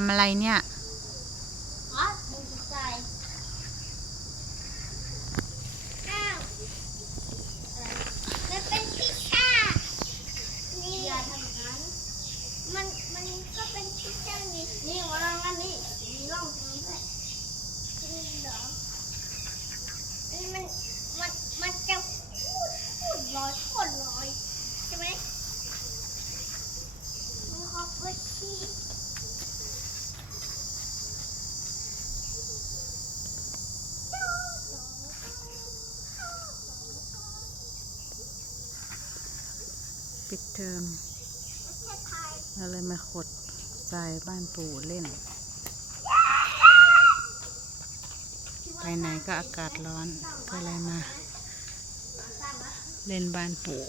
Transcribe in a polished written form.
ำอะไรเนี่ยอ๋อมึงใจอ้าวมันเป็นพิชชานี่อย่าทำนั้นมันก็เป็นพิชชานี่นี่วางอันนี้มีร่องตรงนี้ด้วยนี่เหรอนี่มันจะพูดลอยพูดลอยใช่ไหมมันขอบคุณที่ปิดเทอมเราเลยมาขดทรายบ้านปู่เล่น ไปไหนก็อากาศร้อนก็เลยมาเล่นบ้านปู่